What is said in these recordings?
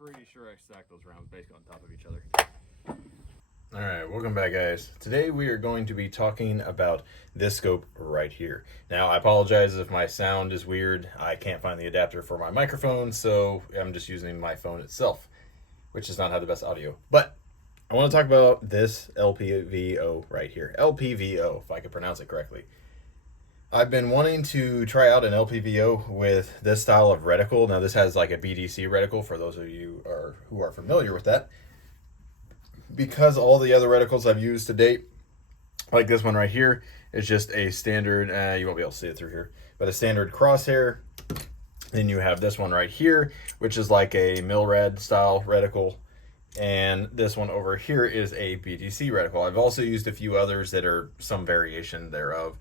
pretty sure I stacked those rounds basically on top of each other. All right, welcome back, guys. Today we are going to be talking about this scope right here. Now, I apologize if my sound is weird. I can't find the adapter for my microphone, so I'm just using my phone itself, which does not have the best audio. But I want to talk about this LPVO right here. LPVO, if I could pronounce it correctly. I've been wanting to try out an LPVO with this style of reticle. Now, this has like a BDC reticle for those of you who are familiar with that. Because all the other reticles I've used to date, like this one right here, is just a standard, you won't be able to see it through here, but a standard crosshair. Then you have this one right here, which is like a Milrad style reticle. And this one over here is a BDC reticle. I've also used a few others that are some variation thereof.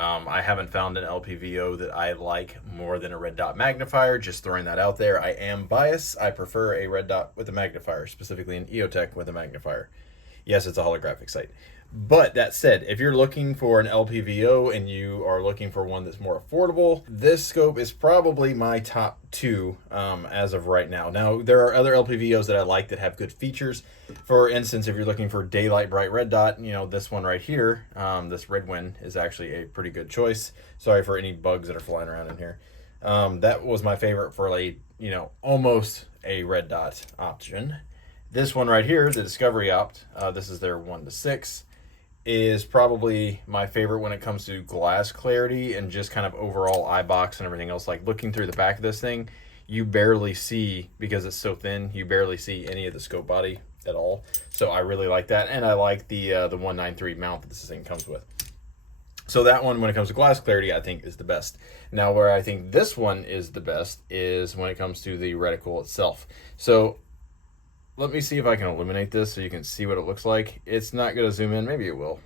I haven't found an LPVO that I like more than a red dot magnifier, just throwing that out there. I am biased. I prefer a red dot with a magnifier, specifically an EOTech with a magnifier. Yes, it's a holographic sight. But that said, if you're looking for an LPVO and you are looking for one that's more affordable, this scope is probably my top two as of right now. Now, there are other LPVOs that I like that have good features. For instance, if you're looking for daylight bright red dot, you know, this one right here, this Red Wind is actually a pretty good choice. Sorry for any bugs that are flying around in here. That was my favorite for almost a red dot option. This one right here, the Discovery Opt, this is their 1:6, is probably my favorite when it comes to glass clarity and just kind of overall eye box and everything else. Like looking through the back of this thing, you barely see, because it's so thin, you barely see any of the scope body at all. So I really like that, and I like the 193 mount that this thing comes with. So that one, when it comes to glass clarity, I think is the best. Now, where I think this one is the best is when it comes to the reticle itself. So let me see if I can illuminate this so you can see what it looks like. It's not going to zoom in. Maybe it will.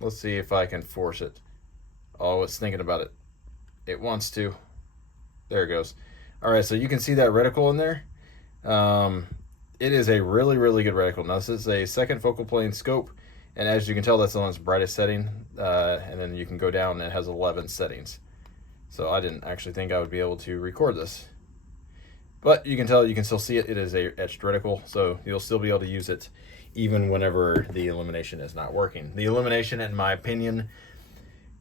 Let's see if I can force it. Oh, it's thinking about it. It wants to. There it goes. All right, so you can see that reticle in there. It is a really, really good reticle. Now, this is a second focal plane scope, and as you can tell, that's on its brightest setting. And then you can go down, and it has 11 settings. So I didn't actually think I would be able to record this. But you can tell, you can still see it. It is a etched reticle, so you'll still be able to use it even whenever the illumination is not working. The illumination, in my opinion,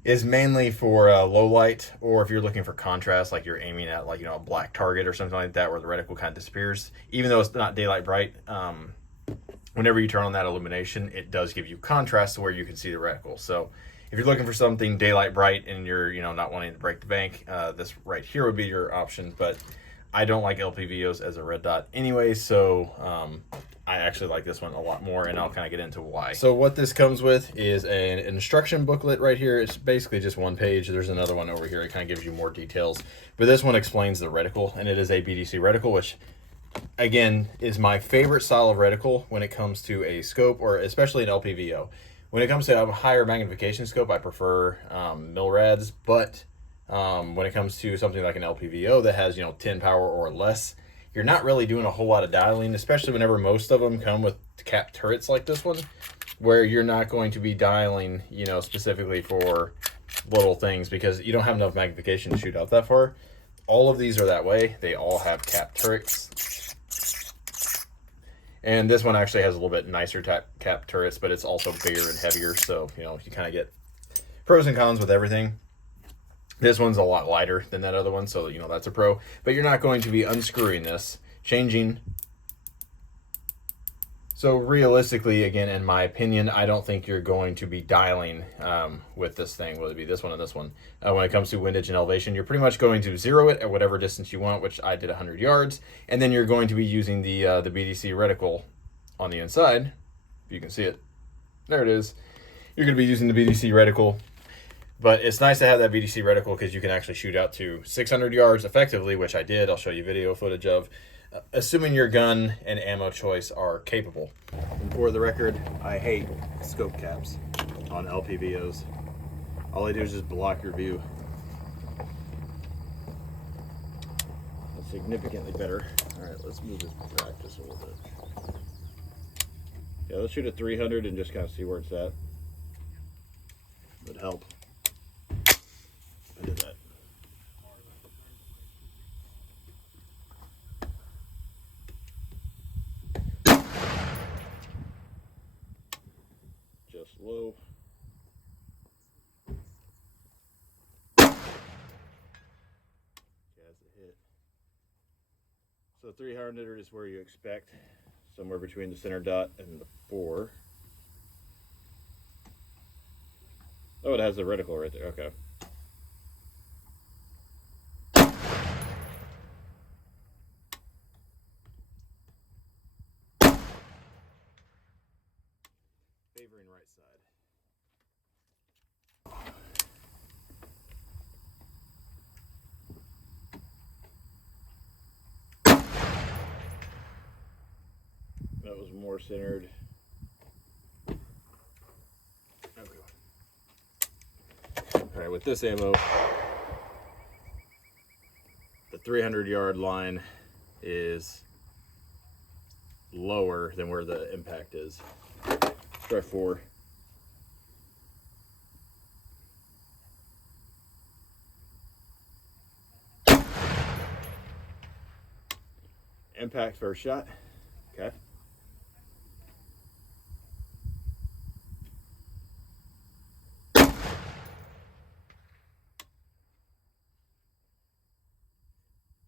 is mainly for low light, or if you're looking for contrast, like you're aiming at a black target or something like that, where the reticle kind of disappears. Even though it's not daylight bright, whenever you turn on that illumination, it does give you contrast to where you can see the reticle. So if you're looking for something daylight bright and you're not wanting to break the bank, this right here would be your option. But I don't like LPVOs as a red dot anyway, so I actually like this one a lot more, and I'll kind of get into why. So what this comes with is an instruction booklet right here. It's basically just one page. There's another one over here. It kind of gives you more details. But this one explains the reticle, and it is a BDC reticle, which, again, is my favorite style of reticle when it comes to a scope, or especially an LPVO. When it comes to a higher magnification scope, I prefer Milrads, but when it comes to something like an LPVO that has 10 power or less, you're not really doing a whole lot of dialing, especially whenever most of them come with cap turrets like this one, where you're not going to be dialing specifically for little things because you don't have enough magnification to shoot out that far. All of these are that way. They all have cap turrets, and this one actually has a little bit nicer cap turrets, but it's also bigger and heavier, so you kind of get pros and cons with everything. This one's a lot lighter than that other one, so that's a pro. But you're not going to be unscrewing this, changing. So realistically, again, in my opinion, I don't think you're going to be dialing with this thing, whether it be this one or this one. When it comes to windage and elevation, you're pretty much going to zero it at whatever distance you want, which I did 100 yards. And then you're going to be using the BDC reticle on the inside. If you can see it. There it is. You're going to be using the BDC reticle. But it's nice to have that BDC reticle because you can actually shoot out to 600 yards effectively, which I did. I'll show you video footage of, assuming your gun and ammo choice are capable. And for the record, I hate scope caps on LPVOs. All they do is just block your view. That's significantly better. All right, let's move this back just a little bit. Yeah, let's shoot at 300 and just kind of see where it's at. Would help. I did that. low. That's a hit. So 300 is where you expect, somewhere between the center dot and the 4. Oh, it has the reticle right there. Okay. Favoring right side. That was more centered. Okay. All right, with this ammo, the 300-yard line is lower than where the impact is. Try 4. Impact first shot. Okay.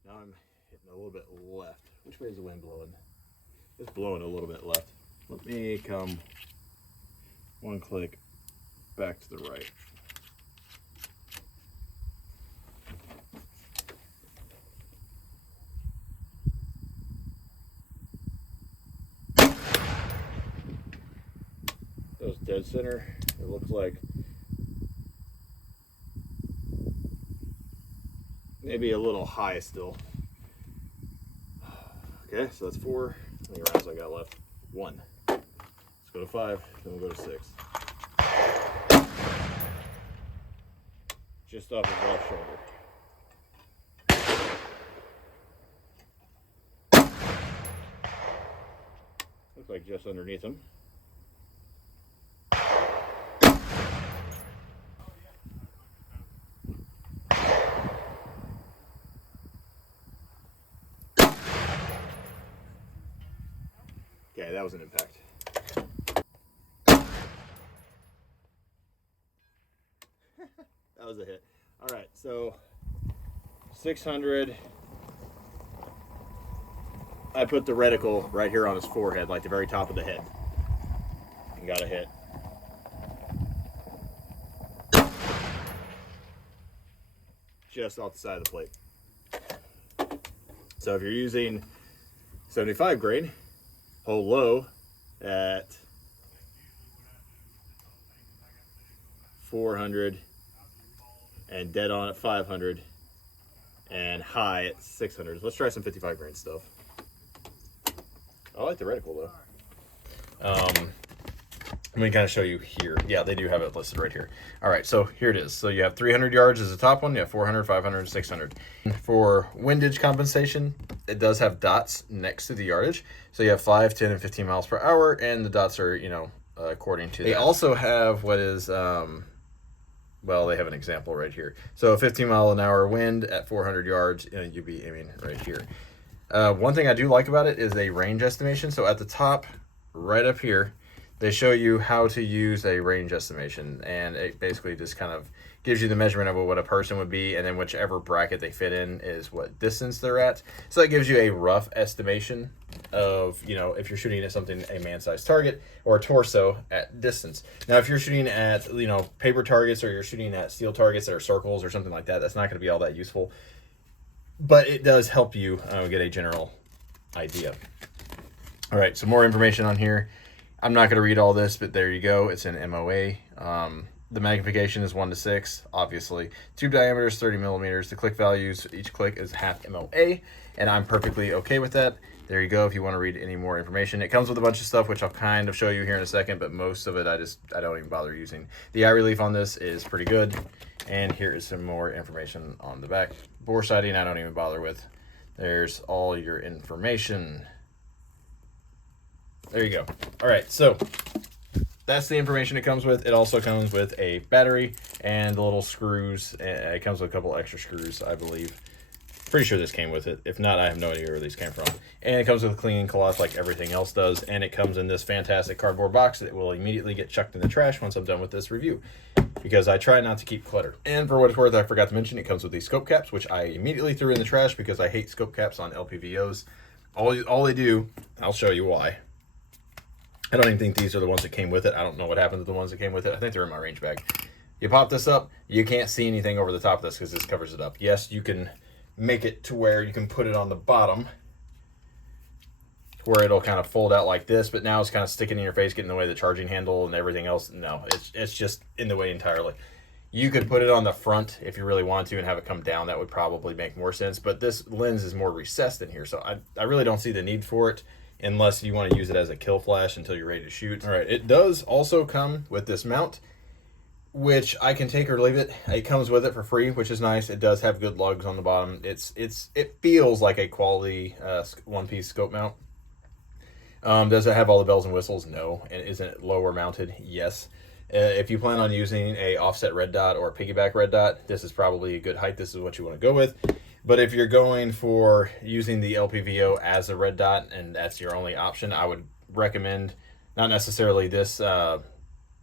Now I'm hitting a little bit left. Which way is the wind blowing? It's blowing a little bit left. Let me come one click back to the right. That was dead center. It looks like maybe a little high still. Okay, so that's 4. How many rounds I got left? 1. Let's go to 5, then we'll go to 6. Just off his left shoulder. Looks like just underneath him. Okay, that was an impact. That was a hit. All right, so 600. I put the reticle right here on his forehead, like the very top of the head, and got a hit. Just off the side of the plate. So if you're using 75 grain, hold low at 400 and dead on at 500 and high at 600. Let's try some 55 grain stuff. I like the reticle though. Let me kind of show you here. Yeah, they do have it listed right here. All right, so here it is. So you have 300 yards as the top one. You have 400, 500, 600. For windage compensation, it does have dots next to the yardage. So you have 5, 10, and 15 miles per hour, and the dots are, you know, according to that. They also have what is, well, they have an example right here. So a 15 mile an hour wind at 400 yards, you'd be aiming right here. One thing I do like about it is a range estimation. So at the top, right up here, they show you how to use a range estimation, and it basically just kind of gives you the measurement of what a person would be, and then whichever bracket they fit in is what distance they're at. So that gives you a rough estimation of, you know, if you're shooting at something, a man-sized target or a torso at distance. Now, if you're shooting at, you know, paper targets, or you're shooting at steel targets that are circles or something like that, that's not going to be all that useful. But it does help you get a general idea. All right, so more information on here. I'm not going to read all this, but there you go. It's an MOA. The magnification is 1:6, obviously. Tube diameter is 30 millimeters. The click values, each click is half MOA, and I'm perfectly okay with that. There you go if you want to read any more information. It comes with a bunch of stuff, which I'll kind of show you here in a second, but most of it I don't even bother using. The eye relief on this is pretty good, and here is some more information on the back. Bore sighting I don't even bother with. There's all your information. There you go. All right, so that's the information it comes with. It also comes with a battery and the little screws. It comes with a couple extra screws, I believe. Pretty sure this came with it. If not, I have no idea where these came from. And it comes with a cleaning cloth like everything else does. And it comes in this fantastic cardboard box that will immediately get chucked in the trash once I'm done with this review, because I try not to keep clutter. And for what it's worth, I forgot to mention, it comes with these scope caps, which I immediately threw in the trash because I hate scope caps on LPVOs. All they do, I'll show you why. I don't even think these are the ones that came with it. I don't know what happened to the ones that came with it. I think they're in my range bag. You pop this up, you can't see anything over the top of this because this covers it up. Yes, you can make it to where you can put it on the bottom where it'll kind of fold out like this, but now it's kind of sticking in your face, getting in the way of the charging handle and everything else. No, it's just in the way entirely. You could put it on the front if you really want to and have it come down. That would probably make more sense, but this lens is more recessed in here, so I really don't see the need for it unless you want to use it as a kill flash until you're ready to shoot. All right, it does also come with this mount, which I can take or leave it. It comes with it for free, which is nice. It does have good lugs on the bottom. It feels like a quality one-piece scope mount. Does it have all the bells and whistles? No. And isn't it lower mounted? Yes. If you plan on using a offset red dot or a piggyback red dot, this is probably a good height. This is what you want to go with. But if you're going for using the LPVO as a red dot and that's your only option, I would recommend not necessarily this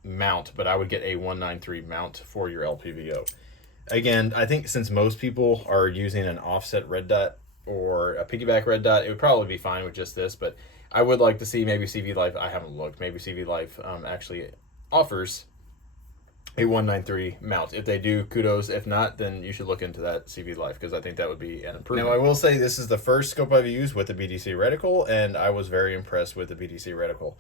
mount, but I would get a 193 mount for your LPVO. Again, I think since most people are using an offset red dot or a piggyback red dot, it would probably be fine with just this, but I would like to see maybe CVLife, I haven't looked, maybe CVLife actually offers a 193 mount. If they do, kudos. If not, then you should look into that CVLife, because I think that would be an improvement. Now, I will say this is the first scope I've used with the BDC Reticle, and I was very impressed with the BDC Reticle.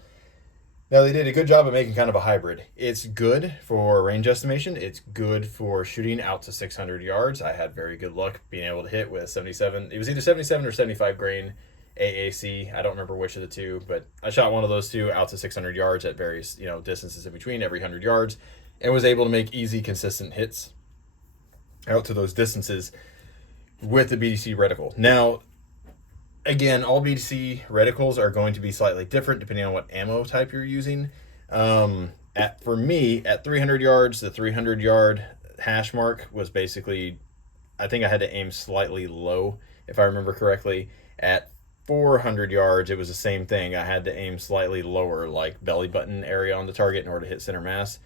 Now, they did a good job of making kind of a hybrid. It's good for range estimation. It's good for shooting out to 600 yards. I had very good luck being able to hit with 77. It was either 77 or 75 grain AAC. I don't remember which of the two, but I shot one of those two out to 600 yards at various, distances in between every 100 yards, and was able to make easy, consistent hits out to those distances with the BDC reticle. Now, again, all BDC reticles are going to be slightly different depending on what ammo type you're using. For me, at 300 yards, the 300 yard hash mark was basically, I think I had to aim slightly low, if I remember correctly. At 400 yards, it was the same thing. I had to aim slightly lower, like belly button area on the target in order to hit center mass.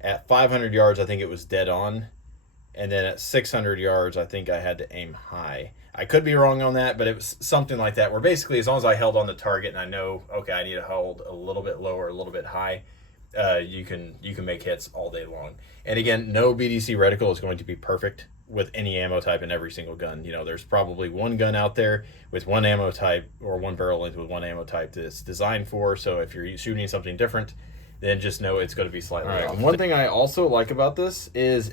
At 500 yards, I think it was dead on. And then at 600 yards, I think I had to aim high. I could be wrong on that, but it was something like that, where basically as long as I held on the target and I know, okay, I need to hold a little bit lower, a little bit high, you can make hits all day long. And again, no BDC reticle is going to be perfect with any ammo type in every single gun. There's probably one gun out there with one ammo type, or one barrel length with one ammo type that it's designed for. So if you're shooting something different, then just know it's going to be slightly off. One thing I also like about this is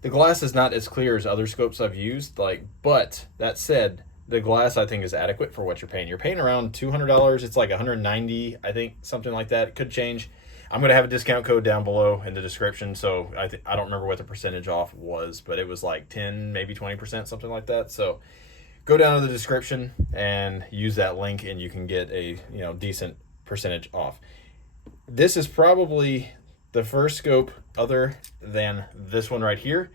the glass is not as clear as other scopes I've used, but that said, the glass I think is adequate for what you're paying. You're paying around $200. It's like $190, I think, something like that. It could change. I'm going to have a discount code down below in the description, so I don't remember what the percentage off was, but it was like 10, maybe 20%, something like that. So go down to the description and use that link, and you can get a decent percentage off. This is probably the first scope other than this one right here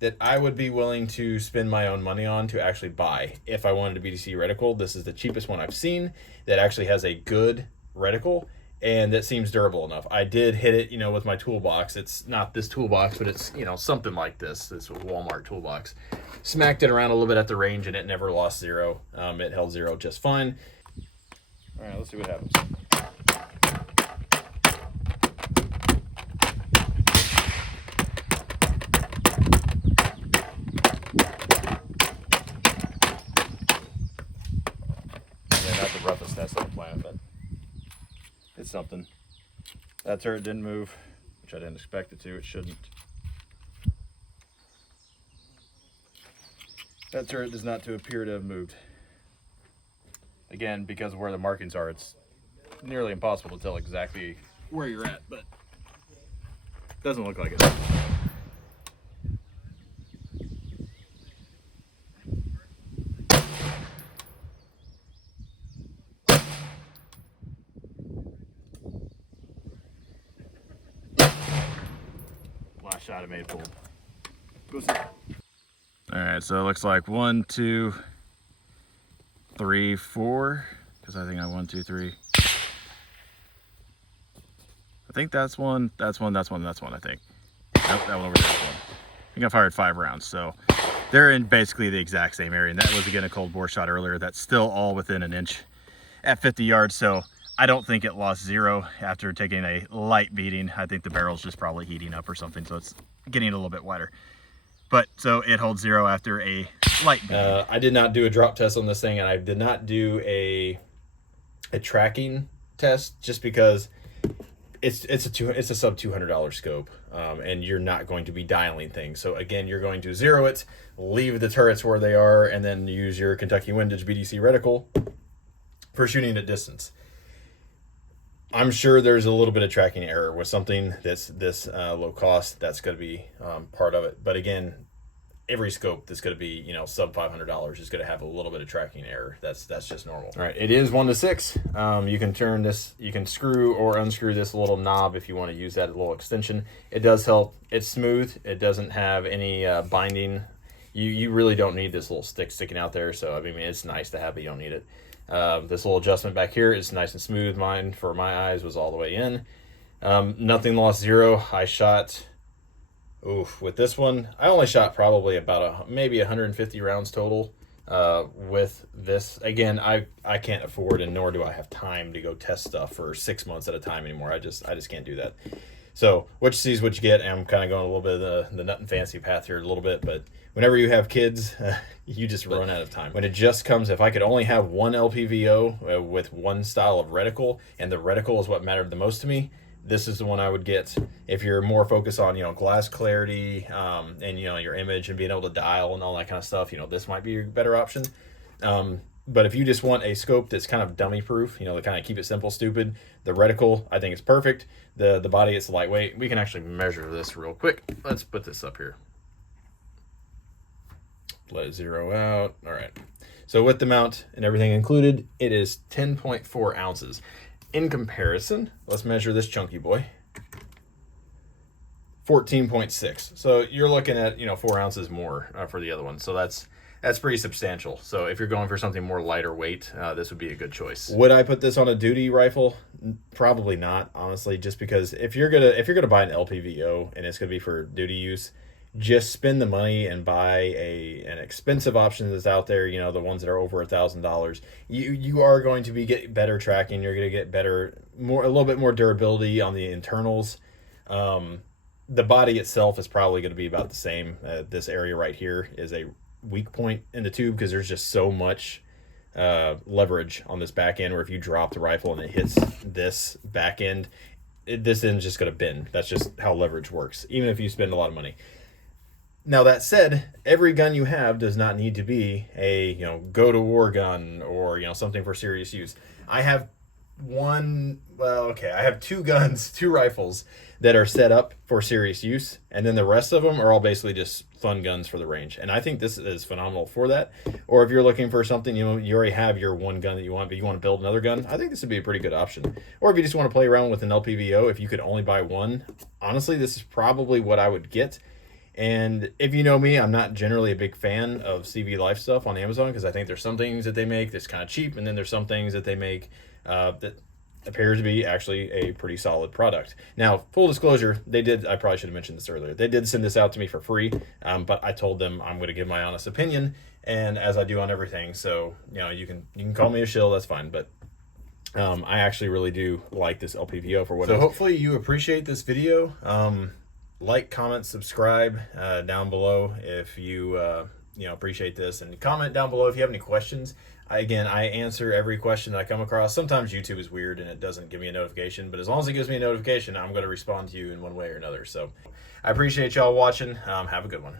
that I would be willing to spend my own money on to actually buy if I wanted a BDC reticle. This is the cheapest one I've seen that actually has a good reticle and that seems durable enough. I did hit it, with my toolbox. It's not this toolbox, but it's, something like this. This Walmart toolbox. Smacked it around a little bit at the range and it never lost zero. It held zero just fine. All right, let's see what happens. Roughest nest on the planet, but it's something. That turret didn't move, which I didn't expect it to. It shouldn't. That turret does not appear to have moved. Again, because of where the markings are, it's nearly impossible to tell exactly where you're at, but it doesn't look like it. Last shot I made pulled. Go see. All right, so it looks like 1, 2, 3, 4, because I think I 1, 2, 3. I think that's one, that's one, that's one, that's one, I think. Nope, that one over there is one. I think I fired 5 rounds, so they're in basically the exact same area. And that was, again, a cold bore shot earlier. That's still all within an inch at 50 yards, so I don't think it lost 0 after taking a light beating. I think the barrel's just probably heating up or something, so it's getting a little bit wider. But so it holds 0 after a light beating. I did not do a drop test on this thing, and I did not do a tracking test just because it's a sub $200 scope, and you're not going to be dialing things. So again, you're going to 0 it, leave the turrets where they are, and then use your Kentucky Windage BDC Reticle for shooting at distance. I'm sure there's a little bit of tracking error with something that's this low cost. That's going to be part of it. But again, every scope that's going to be, sub $500 is going to have a little bit of tracking error. That's just normal. All right, it is 1 to 6. You can turn this, you can screw or unscrew this little knob if you want to use that little extension. It does help. It's smooth. It doesn't have any binding. You really don't need this little stick sticking out there. So I mean, it's nice to have, but you don't need it. This little adjustment back here is nice and smooth. Mine, for my eyes, was all the way in. Nothing lost 0. I shot, with this one, I only shot probably about maybe 150 rounds total. With this, again, I can't afford, and nor do I have time to go test stuff for 6 months at a time anymore. I just can't do that. So what you see is what you get. And I'm kind of going a little bit of the nut and fancy path here a little bit, but whenever you have kids, you just run out of time. When it just comes, if I could only have one LPVO with one style of reticle, and the reticle is what mattered the most to me, this is the one I would get. If you're more focused on, glass clarity, and, your image and being able to dial and all that kind of stuff, this might be a better option. But if you just want a scope that's kind of dummy proof, to kind of keep it simple, stupid, the reticle, I think, is perfect. The body is lightweight. We can actually measure this real quick. Let's put this up here. Let it 0 out. All right. So with the mount and everything included, it is 10.4 ounces. In comparison, let's measure this chunky boy. 14.6. So you're looking at, 4 ounces more for the other one. So that's pretty substantial. So if you're going for something more lighter weight, this would be a good choice. Would I put this on a duty rifle? Probably not, honestly, just because if you're gonna buy an LPVO and it's gonna be for duty use, just spend the money and buy an expensive option that's out there. The ones that are over $1,000. You are going to get better tracking. You're going to get a little bit more durability on the internals. The body itself is probably going to be about the same. This area right here is a weak point in the tube because there's just so much leverage on this back end, where if you drop the rifle and it hits this back end, this end's just going to bend. That's just how leverage works, even if you spend a lot of money. Now, that said, every gun you have does not need to be a go-to-war gun or something for serious use. I have I have 2 guns, 2 rifles that are set up for serious use, and then the rest of them are all basically just fun guns for the range. And I think this is phenomenal for that. Or if you're looking for something, you already have your one gun that you want, but you want to build another gun, I think this would be a pretty good option. Or if you just want to play around with an LPVO, if you could only buy one, honestly, this is probably what I would get. And if you know me, I'm not generally a big fan of CVLife stuff on Amazon, because I think there's some things that they make that's kind of cheap, and then there's some things that they make that appears to be actually a pretty solid product. Now, full disclosure, I probably should have mentioned this earlier, they did send this out to me for free, but I told them I'm going to give my honest opinion, and as I do on everything. So you can call me a shill, that's fine, but I actually really do like this LPVO for what it is. So hopefully you appreciate this video. Like, comment, subscribe down below if you appreciate this, and comment down below if you have any questions. I answer every question that I come across. Sometimes YouTube is weird and it doesn't give me a notification, but as long as it gives me a notification, I'm going to respond to you in one way or another. So I appreciate y'all watching. Have a good one.